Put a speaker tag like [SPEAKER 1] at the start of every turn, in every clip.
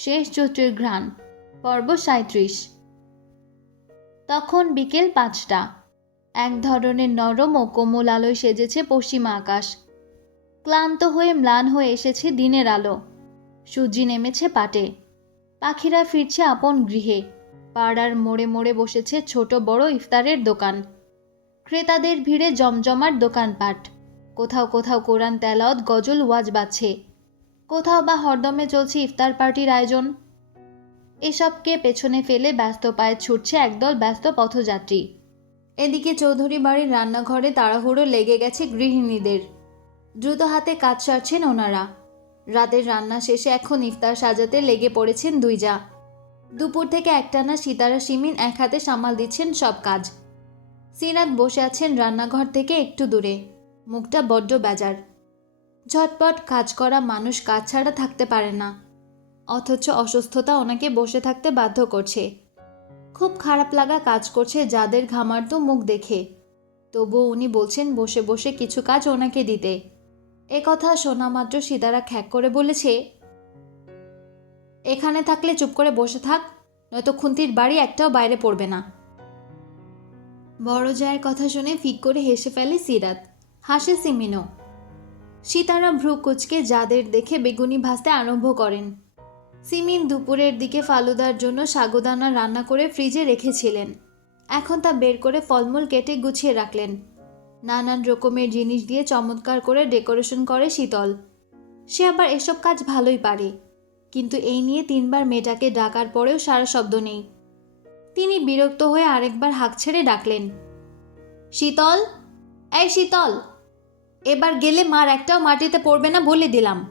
[SPEAKER 1] শেষ চৈত্রের ঘ্রাণ, পর্ব সাঁত্রিশ তখন বিকেল পাঁচটা। এক ধরনের নরম ও কোমল আলোয় সেজেছে পশ্চিমা আকাশ। ক্লান্ত হয়ে ম্লান হয়ে এসেছে দিনের আলো। সূর্যি নেমেছে পাটে। পাখিরা ফিরছে আপন গৃহে। পাড়ার মোড়ে মোড়ে বসেছে ছোট বড় ইফতারের দোকান। ক্রেতাদের ভিড়ে জমজমাট দোকানপাট। কোথাও কোথাও কোরআন তেলাওয়াত গজল ওয়াজ বাজছে। কোথাও বা হরদমে চলছে ইফতার পার্টির আয়োজন। এসবকে পেছনে ফেলে ব্যস্ত পায়ে ছুটছে একদল ব্যস্ত পথযাত্রী। এদিকে চৌধুরী বাড়ির রান্নাঘরে তাড়াহুড়ো লেগে গেছে গৃহিণীদের। দ্রুত হাতে কাজ সারছেন ওনারা। রাতের রান্না শেষে এখন ইফতার সাজাতে লেগে পড়েছেন দুই যা। দুপুর থেকে একটানা সিতারা সিমিন এক হাতে সামাল দিচ্ছেন সব কাজ। সিরাত বসে আছেন রান্নাঘর থেকে একটু দূরে। মুখটা বড্ড বেজার। ঝটপট কাজ করা মানুষ কাজ ছাড়া থাকতে পারে না। অথচ অসুস্থতা ওনাকে বসে থাকতে বাধ্য করছে। খুব খারাপ লাগা কাজ করছে যাদের ঘামার্ত মুখ দেখে। তবুও উনি বলছেন বসে বসে কিছু কাজ ওনাকে দিতে। এ কথা শোনা মাত্র সিতারা খ্যাক করে বলেছে, এখানে থাকলে চুপ করে বসে থাক, নয়তো খুন্তির বাড়ি একটাও বাইরে পড়বে না। বড় জায়ের কথা শুনে ফিক করে হেসে ফেলে সিরাত। হাসে সিমিনো সীতারা ভ্রু কুচকে যাদের দেখে বেগুনি ভাজতে আরম্ভ করেন। সিমিন দুপুরের দিকে ফালুদার জন্য সাগুদানা রান্না করে ফ্রিজে রেখেছিলেন। এখন তা বের করে ফলমূল কেটে গুছিয়ে রাখলেন। নানান রকমের জিনিস দিয়ে চমৎকার করে ডেকোরেশন করে শীতল। সে আবার এসব কাজ ভালোই পারে। কিন্তু এই নিয়ে তিনবার মেয়েটাকে ডাকার পরেও সারা শব্দ নেই। তিনি বিরক্ত হয়ে আরেকবার হাঁক ছেড়ে ডাকলেন, শীতল? এই শীতল! এবার গেলে মার একটাও মাটিতে পড়বে না বলে দিলাম।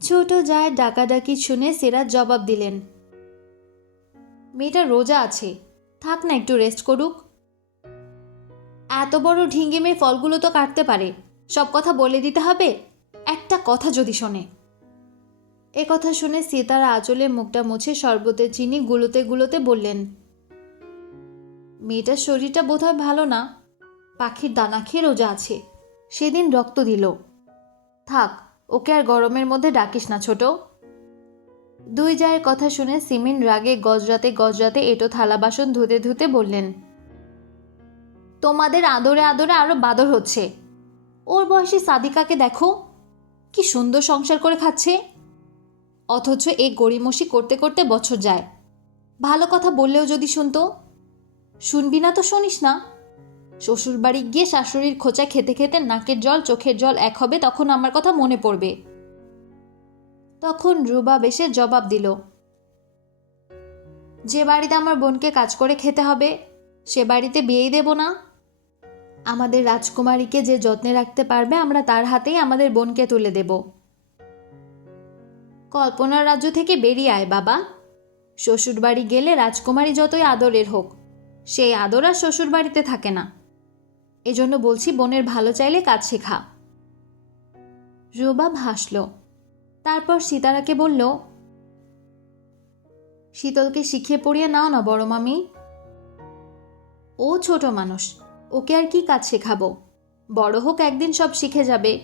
[SPEAKER 1] ছোট জায়ের ডাকাডাকি শুনে সিরাজ জবাব দিলেন। মেয়েটা রোজা আছে, থাক না একটু রেস্ট করুক। এত বড় ঢিঙ্গি মেয়ে ফলগুলো তো কাটতে পারে, সব কথা বলে দিতে হবে? একটা কথা যদি শোনে। এ কথা শুনে সিতারা আঁচলে মুখটা মুছে শরবতের চিনি গুলোতে গুলোতে বললেন, মেয়েটার শরীরটা বোধহয় ভালো না। পাখির দানা খেয়ে রোজা আছে। সেদিন রক্ত দিল। থাক, ওকে আর গরমের মধ্যে ডাকিস না, ছোট। দুই জায়ের কথা শুনে সিমিন রাগে গজরাতে গজরাতে এটো থালা বাসন ধুতে ধুতে বললেন, তোমাদের আদরে আদরে আরও বাদর হচ্ছে। ওর বয়সী সাদিকাকে দেখো, কি সুন্দর সংসার করে খাচ্ছে। অথচ এই গড়িমসি করতে করতে বছর যায়। ভালো কথা বললেও যদি শুনতো, শুনবি না তো শুনিস না। শ্বশুর বাড়ি গিয়ে শাশুড়ির খোঁচা খেতে খেতে নাকের জল, চোখের জল এক হবে, তখন আমার কথা মনে পড়বে। তখন রুবা বেশে জবাব দিল, যে বাড়িতে আমার বোনকে কাজ করে খেতে হবে, সে বাড়িতে বিয়েই দেব না। আমাদের রাজকুমারীকে যে যত্নে রাখতে পারবে, আমরা তার হাতেই আমাদের বোনকে তুলে দেব। কল্পনার রাজ্য থেকে বেরিয়ে আয়, বাবা। শ্বশুর বাড়ি গেলে রাজকুমারী যতই আদরের হোক, সেই আদর আর শ্বশুর বাড়িতে থাকে না। এজন্য বলছি বোনের ভালো চাইলে কাজ শেখা। রুবাব হাসল। তারপর সীতারাকে বলল, শীতলকে শিখিয়ে পড়িয়ে নাও না বড় মামি। ও ছোট মানুষ, ওকে আর কি কাজ শেখাবো? বড় হোক একদিন সব শিখে যাবে।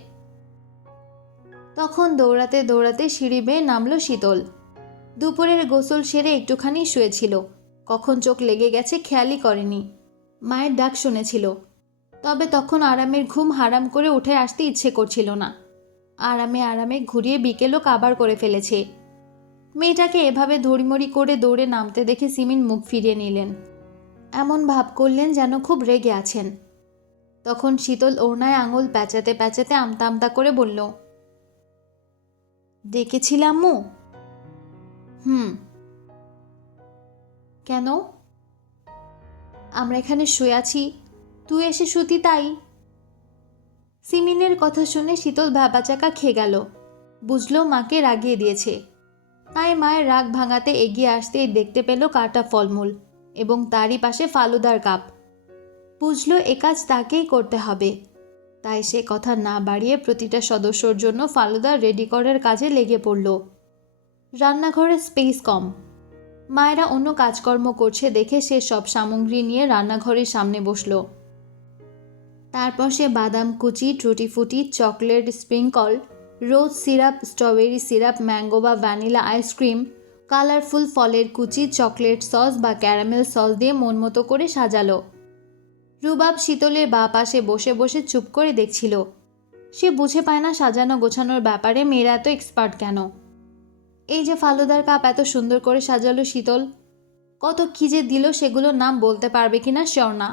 [SPEAKER 1] তখন দৌড়াতে দৌড়াতে সিঁড়ি বেয়ে নামলো শীতল। দুপুরের গোসল সেরে একটুখানি শুয়েছিল। কখন চোখ লেগে গেছে খেয়ালই করেনি। মায়ের ডাক শুনেছিল। তবে তখন আরামের ঘুম হারাম করে উঠে আসতে ইচ্ছে করছিল না। আরামে আরামে ঘুরিয়ে বিকেলও কাবার করে ফেলেছে। মেয়েটাকে এভাবে ধড়িমড়ি করে দৌড়ে নামতে দেখে সিমিন মুখ ফিরিয়ে নিলেন। এমন ভাব করলেন যেন খুব রেগে আছেন। তখন শীতল ওড়নায় আঙুল প্যাচাতে প্যাচাতে আমতা আমতা করে বলল ডেকেছিলাম মু হুম। কেন? আমরা এখানে শুয়ে আছি। তুই এসে শুতি তাই। সিমিনের কথা শুনে শীতল ভ্যাপাচাকা খেয়ে গেল। বুঝলো মাকে রাগিয়ে দিয়েছে। তাই মায়ের রাগ ভাঙাতে এগিয়ে আসতেই দেখতে পেল কাটা ফলমূল এবং তারই পাশে ফালুদার কাপ। বুঝলো এ কাজ তাকেই করতে হবে। তাই সে কথা না বাড়িয়ে প্রতিটা সদস্যর জন্য ফালুদা রেডি করার কাজে লেগে পড়ল। রান্নাঘরে স্পেস কম। মায়েরা অন্য কাজকর্ম করছে দেখে সে সব সামগ্রী নিয়ে রান্নাঘরের সামনে বসল। তারপর সে বাদাম কুচি, ট্রুটি frutti, chocolate sprinkle rose syrup, strawberry syrup, mango বা ভ্যানিলা আইসক্রিম কালারফুল ফলের কুচি, চকলেট সস বা ক্যারামেল সস দিয়ে মন মতো করে সাজালো। রুবাব শীতলের বা পাশে বসে বসে চুপ করে দেখছিল। সে বুঝে পায় না সাজানো গোছানোর ব্যাপারে মেয়েরা এত এক্সপার্ট কেন? এই যে ফালুদার কাপ এত সুন্দর করে সাজালো শীতল, কত কী যে দিল সেগুলোর নাম বলতে পারবে কিনা শিওর না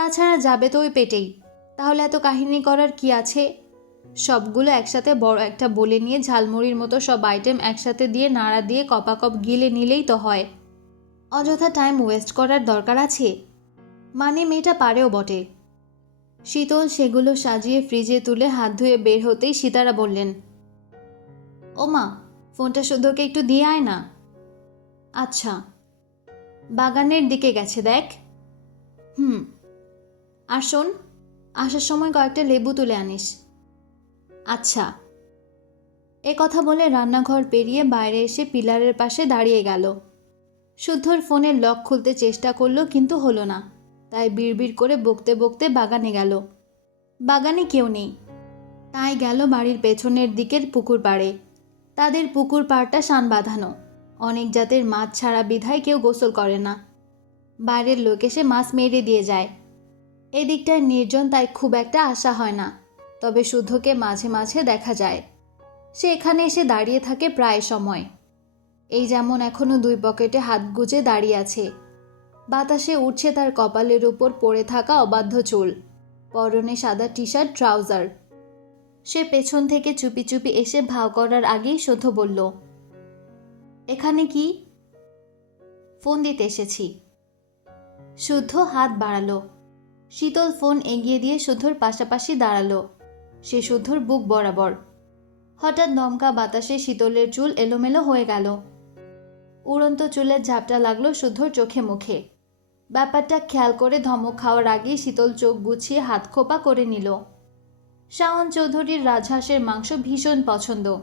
[SPEAKER 1] তাছাড়া যাবে তো ওই পেটেই। তাহলে এত কাহিনী করার কি আছে? সবগুলো একসাথে বড় একটা বলে নিয়ে ঝালমুড়ির মতো সব আইটেম একসাথে দিয়ে নাড়া দিয়ে কপাকপ গিলে নিলেই তো হয়। অযথা টাইম ওয়েস্ট করার দরকার আছে? মানে মেয়েটা পারেও বটে। শীতল সেগুলো সাজিয়ে ফ্রিজে তুলে হাত ধুয়ে বের হতেই সীতারা বললেন, ও মা, ফোনটা শুদ্ধকে একটু দিয়ে আয় না। আচ্ছা। বাগানের দিকে গেছে দেখ। হুম। আর শোন, আসার সময় কয়েকটা লেবু তুলে আনিস। আচ্ছা। এ কথা বলে রান্নাঘর পেরিয়ে বাইরে এসে পিলারের পাশে দাঁড়িয়ে গেল। শুদ্ধর ফোনের লক খুলতে চেষ্টা করল কিন্তু হলো না। তাই বিড়বিড় করে বকতে বকতে বাগানে গেল। বাগানে কেউ নেই। তাই গেল বাড়ির পেছনের দিকের পুকুর পাড়ে। তাদের পুকুর পাড়টা শান বাঁধানো। অনেক জাতের মাছ ছাড়া বিধায় কেউ গোসল করে না। বাইরের লোক এসে মাছ মেরে দিয়ে যায়। এদিকটায় নির্জন তাই খুব একটা আশা হয় না, তবে শুদ্ধকে মাঝে মাঝে দেখা যায়। সে এখানে এসে দাঁড়িয়ে থাকে প্রায় সময়। এই যেমন এখনও দুই পকেটে হাত গুজে দাঁড়িয়ে আছে। বাতাসে উঠছে তার কপালের উপর পড়ে থাকা অবাধ্য চুল, পরনে সাদা টি শার্ট ট্রাউজার। সে পেছন থেকে চুপি চুপি এসে ভাও করার আগেই শুদ্ধ বলল, এখানে কি? ফোন দিতে এসেছি। শুদ্ধ হাত বাড়ালো। শীতল ফোন এগিয়ে দিয়ে শুদ্ধর পাশাপাশি দাঁড়াল। সে শুদ্ধর বুক বরাবর। হঠাৎ দমকা বাতাসে শীতলের চুল এলোমেলো হয়ে গেল। উড়ন্ত চুলের ঝাপটা লাগল শুদ্ধর চোখে মুখে। ব্যাপারটা খেয়াল করে ধমক খাওয়ার আগেই শীতল চোখ গুছিয়ে হাত খোপা করে নিল। শাওন চৌধুরীর রাজহাঁসের মাংস ভীষণ পছন্দ।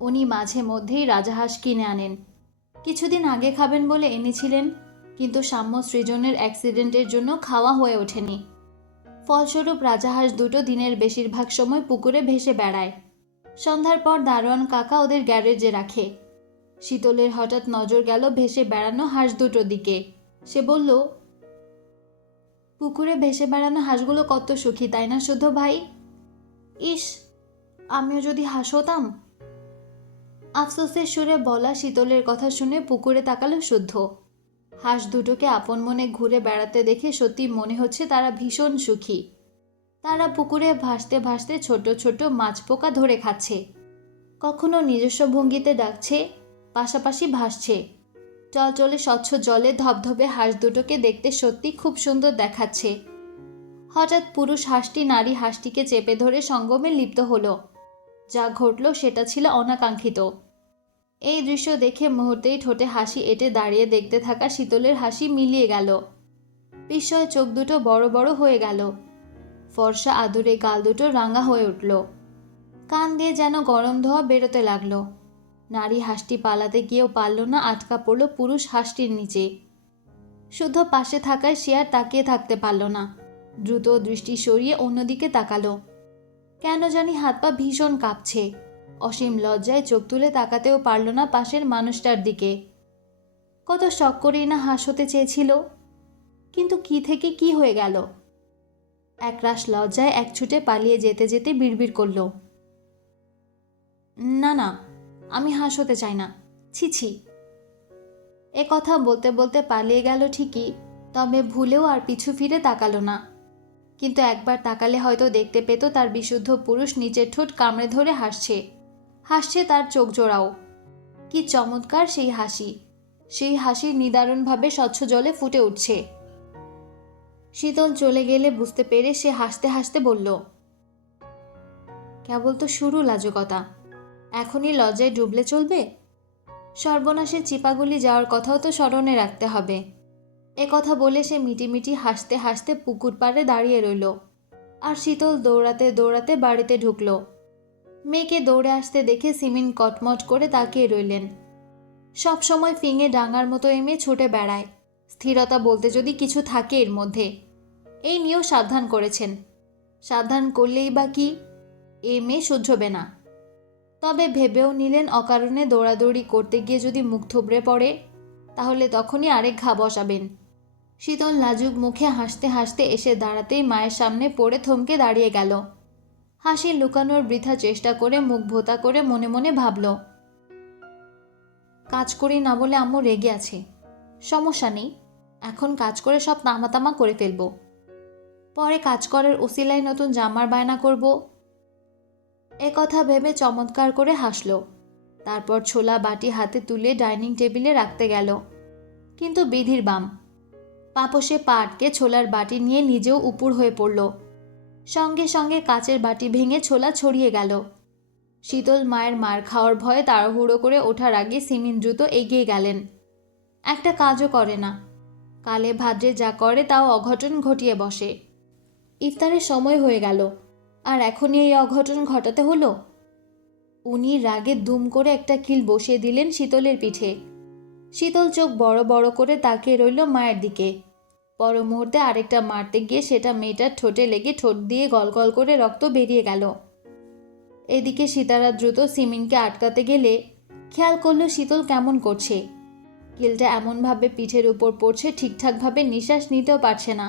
[SPEAKER 1] উনি মাঝে মধ্যেই রাজহাঁস কিনে আনেন। কিছুদিন আগে খাবেন বলে এনেছিলেন। কিন্তু সাম্য সৃজনের অ্যাক্সিডেন্টের জন্য খাওয়া হয়ে ওঠেনি। ফলস্বরূপ রাজাহাঁস দুটো দিনের বেশিরভাগ সময় পুকুরে ভেসে বেড়ায়। সন্ধ্যার পর দারোয়ান কাকা ওদের গ্যারেজে রাখে। শীতলের হঠাৎ নজর গেল ভেসে বেড়ানো হাঁস দুটোর দিকে। সে বলল, পুকুরে ভেসে বেড়ানো হাঁসগুলো কত সুখী, তাই না শুদ্ধ ভাই? ইস, আমিও যদি হাঁস হতাম? আফসোসের সুরে বলা শীতলের কথা শুনে পুকুরে তাকালো শুদ্ধ। হাঁস দুটোকে আপন মনে ঘুরে বেড়াতে দেখে সত্যি মনে হচ্ছে তারা ভীষণ সুখী। তারা পুকুরে ভাসতে ভাসতে ছোট ছোট মাছ পোকা ধরে খাচ্ছে। কখনো নিজস্ব ভঙ্গিতে ডাকছে, পাশাপাশি ভাসছে। চলচলে স্বচ্ছ জলে ধবধবে হাঁস দুটোকে দেখতে সত্যি খুব সুন্দর দেখাচ্ছে। হঠাৎ পুরুষ হাঁসটি নারী হাঁসটিকে চেপে ধরে সঙ্গমে লিপ্ত হলো। যা ঘটল সেটা ছিল অনাকাঙ্ক্ষিত। এই দৃশ্য দেখে মুহূর্তেই ঠোঁটে হাসি এঁটে দাঁড়িয়ে দেখতে থাকা শীতলের হাসি মিলিয়ে গেল। বিস্ময় চোখ দুটো বড় বড় হয়ে গেল। ফর্সা আদুরে গাল দুটো রাঙা হয়ে উঠল। কান দিয়ে যেন গরম ধোয়া বেরোতে লাগল। নারী হাঁসটি পালাতে গিয়েও পারল না, আটকা পড়ল পুরুষ হাঁসটির নিচে। শুদ্ধ পাশে থাকায় সে আর তাকিয়ে থাকতে পারল না। দ্রুত দৃষ্টি সরিয়ে অন্যদিকে তাকালো। কেন জানি হাত পা ভীষণ কাঁপছে। অসীম লজ্জায় চোখ তুলে তাকাতেও পারল না পাশের মানুষটার দিকে। কত শখ করেই না হাঁস হতে চেয়েছিল। কিন্তু কি থেকে কি হয়ে গেল? একরাশ লজ্জায় এক ছুটে পালিয়ে যেতে যেতে বিড়বিড় করল। না না, আমি হাঁস হতে চাই না। ছি ছি। এ কথা বলতে বলতে পালিয়ে গেল ঠিকই, তবে ভুলেও আর পিছু ফিরে তাকালো না। কিন্তু একবার তাকালে হয়তো দেখতে পেত তার বিশুদ্ধ পুরুষ নিচের ঠোঁট কামড়ে ধরে হাসছে। হাসছে তার চোখ জোড়াও। কি চমৎকার সেই হাসি। সেই হাসি নিদারুণভাবে স্বচ্ছ জলে ফুটে উঠছে। শীতল চলে গেলে বুঝতে পেরে সে হাসতে হাসতে বলল, কেবল তো শুরু লাজকতা। এখনই লজ্জায় ডুবলে চলবে? সর্বনাশের চিপাগুলি যাওয়ার কথাও তো স্মরণে রাখতে হবে। এ কথা বলে সে মিটিমিটি হাসতে হাসতে পুকুর পাড়ে দাঁড়িয়ে রইল। আর শীতল দৌড়াতে দৌড়াতে বাড়িতে ঢুকলো। মেয়েকে দৌড়ে আসতে দেখে সিমিন কটমট করে তাকিয়ে রইলেন। সব সময় ফিঙে ডাঙার মতো এ মেয়ে ছুটে বেড়ায়। স্থিরতা বলতে যদি কিছু থাকে এর মধ্যে। এই নিয়েও সাবধান করেছেন। সাবধান করলেই বা কি? এ মেয়ে শুধরবে না। তবে ভেবেও নিলেন অকারণে দৌড়াদৌড়ি করতে গিয়ে যদি মুখ থুবড়ে পড়ে, তাহলে তখনই আরেক ঘা বসাবেন। শীতল লাজুক মুখে হাসতে হাসতে এসে দাঁড়াতেই মায়ের সামনে পড়ে থমকে দাঁড়িয়ে গেল। হাসি লুকানোর বৃথা চেষ্টা করে মুখ ভোতা করে মনে মনে ভাবল, কাজ করি না বলে আম্মু রেগে আছে। সমস্যা নেই, এখন কাজ করে সব তামাতামা করে ফেলব। পরে কাজ করার উসিলায় নতুন জামার বায়না করব। এ কথা ভেবে চমৎকার করে হাসল। তারপর ছোলা বাটি হাতে তুলে ডাইনিং টেবিলে রাখতে গেল। কিন্তু বিধির বাম, পাপসে পা আটকে ছোলার বাটি নিয়ে নিজেও উপুর হয়ে পড়ল। সঙ্গে সঙ্গে কাচের বাটি ভেঙে ছোলা ছড়িয়ে গেল। শীতল মায়ের মার খাওয়ার ভয়ে তাড়াহুড়ো করে ওঠার আগে সিমিন দ্রুত এগিয়ে গেলেন। একটা কাজও করে না। কালে ভাদ্রে যা করে তাও অঘটন ঘটিয়ে বসে। ইফতারের সময় হয়ে গেল। আর এখনই এই অঘটন ঘটাতে হলো? উনি রাগে দুম করে একটা কিল বসিয়ে দিলেন শীতলের পিঠে। শীতল চোখ বড় বড় করে তাকিয়ে রইল মায়ের দিকে। পর মুহূর্তে আরেকটা মারতে গিয়ে সেটা মেয়েটার ঠোঁটে লেগে ঠোঁট দিয়ে গল গল করে রক্ত বেরিয়ে গেল। এদিকে সীতারা দ্রুত সিমিনকে আটকাতে গেলে খেয়াল করল শীতল কেমন করছে। কিলটা এমনভাবে পিঠের উপর পড়ছে, ঠিকঠাকভাবে নিঃশ্বাস নিতেও পারছে না।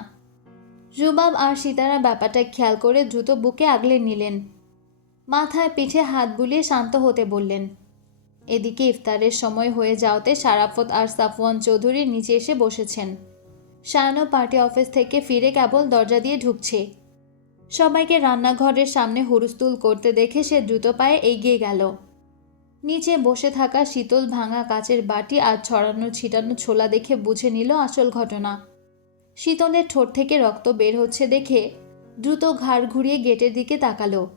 [SPEAKER 1] রুবাব আর সীতারা ব্যাপারটা খেয়াল করে দ্রুত বুকে আগলে নিলেন। মাথায় পিঠে হাত বুলিয়ে শান্ত হতে বললেন, এদিকে ইফতারের সময় হয়ে যাওয়াতে সারাফত আর সাফওয়ান চৌধুরী নিচে এসে বসেছেন। শায়নও পার্টি অফিস থেকে ফিরে কেবল দরজা দিয়ে ঢুকছে। সবাইকে রান্নাঘরের সামনে হুরুস্তুল করতে দেখে সে দ্রুত পায়ে এগিয়ে গেল। নিচে বসে থাকা শীতল ভাঙা কাচের বাটি আর ছড়ানো ছিটানো ছোলা দেখে বুঝে নিল আসল ঘটনা। শীতলের ঠোঁট থেকে রক্ত বের হচ্ছে দেখে দ্রুত ঘাড় ঘুরিয়ে গেটের দিকে তাকালো।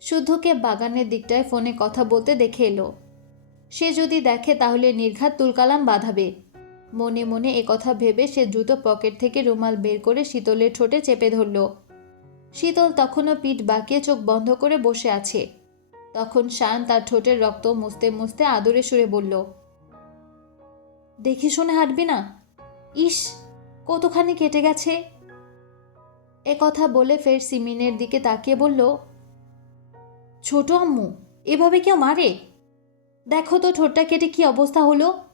[SPEAKER 1] শুদ্ধকে বাগানের দিকটায় ফোনে কথা বলতে দেখে এলো। সে যদি দেখে তাহলে নির্ঘাত তুলকালাম বাঁধাবে। মনে মনে একথা ভেবে সে দ্রুত পকেট থেকে রুমাল বের করে শীতলের ঠোঁটে চেপে ধরল। শীতল তখনও পিঠ বাঁকিয়ে চোখ বন্ধ করে বসে আছে। তখন শায়ন তার ঠোঁটের রক্ত মুছতে মুছতে আদরে সুরে বলল, দেখে শুনে হাঁটবি না? ইস, কতখানি কেটে গেছে? এ কথা বলে ফের সিমিনের দিকে তাকিয়ে বলল, ছোট আম্মু, এভাবে কেউ মারে? দেখো তো ঠোঁটটা কেটে কি অবস্থা হলো?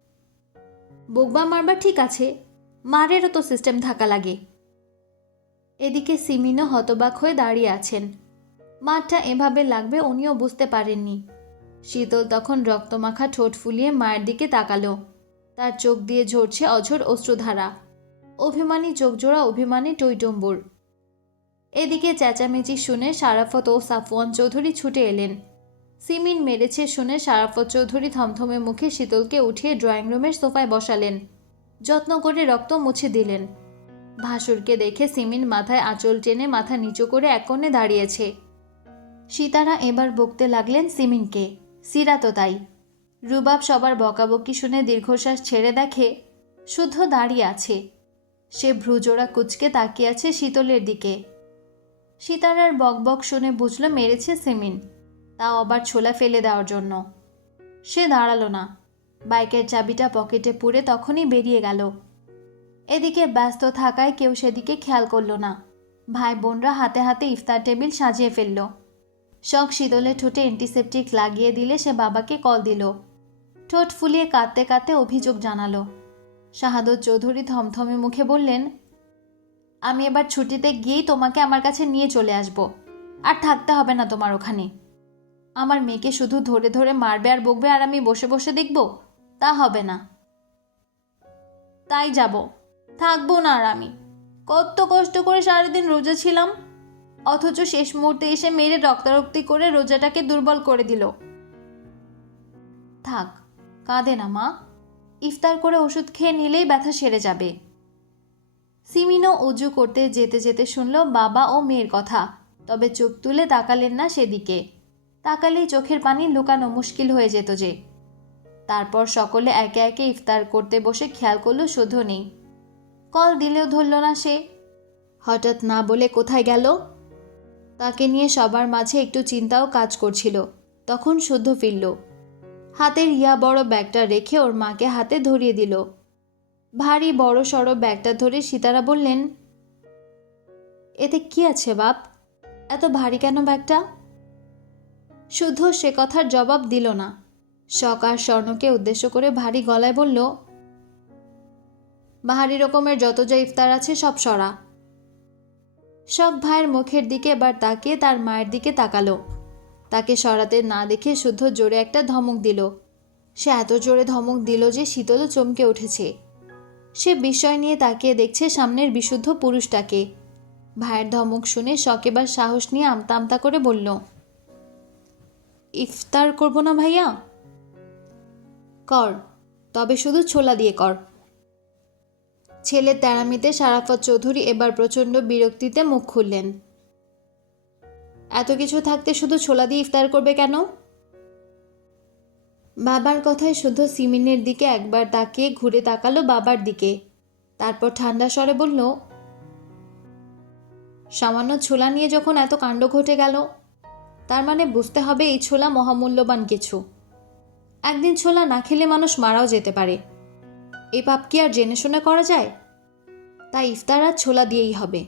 [SPEAKER 1] বোকবা মারবার ঠিক আছে, মারেরও তো সিস্টেম থাকা লাগে। এদিকে সিমিনও হতবাক হয়ে দাঁড়িয়ে আছেন। মারটা এভাবে লাগবে উনিও বুঝতে পারেননি। শীতল তখন রক্তমাখা ঠোঁট ফুলিয়ে মায়ের দিকে তাকালো। তার চোখ দিয়ে ঝরছে অঝোর অশ্রুধারা। অভিমানী চোখজোড়া, অভিমানী টইটম্বুর। এদিকে চেঁচামেচি শুনে সারাফত ও সাফওয়ান চৌধুরী ছুটে এলেন। সিমিন মেরেছে শুনে সারাফত চৌধুরী থমথমে মুখে শীতলকে উঠিয়ে ড্রয়িং রুমের সোফায় বসালেন। যত্ন করে রক্ত মুছে দিলেন। ভাসুরকে দেখে সিমিন মাথায় আঁচল টেনে মাথা নিচু করে এক কোণে দাঁড়িয়েছে। সীতারা এবার বকতে লাগলেন সিমিনকে। সিরা তো তাই। রুবাব সবার বকাবকি শুনে দীর্ঘশ্বাস ছেড়ে দেখে, শুদ্ধ দাঁড়িয়ে আছে। সে ভ্রুজোড়া কুচকে তাকিয়ে আছে শীতলের দিকে। সীতারার বকবক শুনে বুঝলো মেরেছে সিমিন। তাও আবার ছোলা ফেলে দেওয়ার জন্য। সে দাঁড়াল না। বাইকের চাবিটা পকেটে পুরে তখনই বেরিয়ে গেল। এদিকে ব্যস্ত থাকায় কেউ সেদিকে খেয়াল করল না। ভাই বোনরা হাতে হাতে ইফতার টেবিল সাজিয়ে ফেলল। শখ শীতলে ঠোঁটে অ্যান্টিসেপটিক লাগিয়ে দিলে সে বাবাকে কল দিল। ঠোঁট ফুলিয়ে কাঁদতে কাঁদতে অভিযোগ জানালো। শাহাদত চৌধুরী থমথমে মুখে বললেন, আমি এবার ছুটিতে গিয়েই তোমাকে আমার কাছে নিয়ে চলে আসব। আর থাকতে হবে না তোমার ওখানে। আমার মেয়েকে শুধু ধরে ধরে মারবে আর বকবে আর আমি বসে বসে দেখব? তা হবে না। তাই যাব। থাকব না আর আমি। কত কষ্ট করে সারাদিন রোজা ছিলাম। অথচ শেষ মুহূর্তে এসে মেরে রক্তারক্তি করে রোজাটাকে দুর্বল করে দিল। থাক, কাঁদে না মা। ইফতার করে ওষুধ খেয়ে নিলেই ব্যথা সেরে যাবে। সিমিনো উজু করতে যেতে যেতে শুনল বাবা ও মেয়ের কথা। তবে চোখ তুলে তাকালেন না সেদিকে। তাকালেই চোখের পানি লুকানো মুশকিল হয়ে যেত যে। তারপর সকলে একে একে ইফতার করতে বসে খেয়াল করল শুধু নেই। কল দিলেও ধরল না সে। হঠাৎ না বলে কোথায় গেল? তাকে নিয়ে সবার মাঝে একটু চিন্তাও কাজ করছিল। তখন শুদ্ধ ফিরল। হাতের ইয়া বড় ব্যাগটা রেখে ওর মাকে হাতে ধরিয়ে দিল। ভারী বড় সড়ো ব্যাগটা ধরে সীতারা বললেন, এতে কি আছে বাপ? এত ভারী কেন ব্যাগটা? শুধু সে কথার জবাব দিল না। শখ আর স্বর্ণকে উদ্দেশ্য করে ভারী গলায় বলল বাহারি রকমের যত যা ইফতার আছে সব সরা শখ ভাইয়ের মুখের দিকে এবার তাকিয়ে তার মায়ের দিকে তাকালো। তাকে সরাতে না দেখে শুদ্ধ জোরে একটা ধমক দিল। সে এত জোরে ধমক দিল যে শীতলও চমকে উঠেছে। সে বিস্ময় নিয়ে তাকিয়ে দেখছে সামনের বিশুদ্ধ পুরুষটাকে। ভাইয়ের ধমক শুনে শখ এবার সাহস নিয়ে আমতা আমতা করে বলল ইফতার করব না ভাইয়া? কর, তবে শুধু ছোলা দিয়ে কর। ছেলের তেরামিতে সারাফত চৌধুরী এবার প্রচণ্ড বিরক্তিতে মুখ খুললেন। এত কিছু থাকতে শুধু ছোলা দিয়ে ইফতার করবে কেন? বাবার কথায় শুধু সিমিনের দিকে একবার তাকিয়ে ঘুরে তাকালো বাবার দিকে। তারপর ঠান্ডা স্বরে বলল, সামান্য ছোলা নিয়ে যখন এত কাণ্ড ঘটে গেল তার মানে বুঝতে হবে এই ছোলা মহামূল্যবান কিছু। একদিন ছোলা না খেলে মানুষ মারাও যেতে পারে। এই পাপ কি আর জেনে শুনে করা যায়? তাই ইফতার আর ছোলা দিয়েই হবে।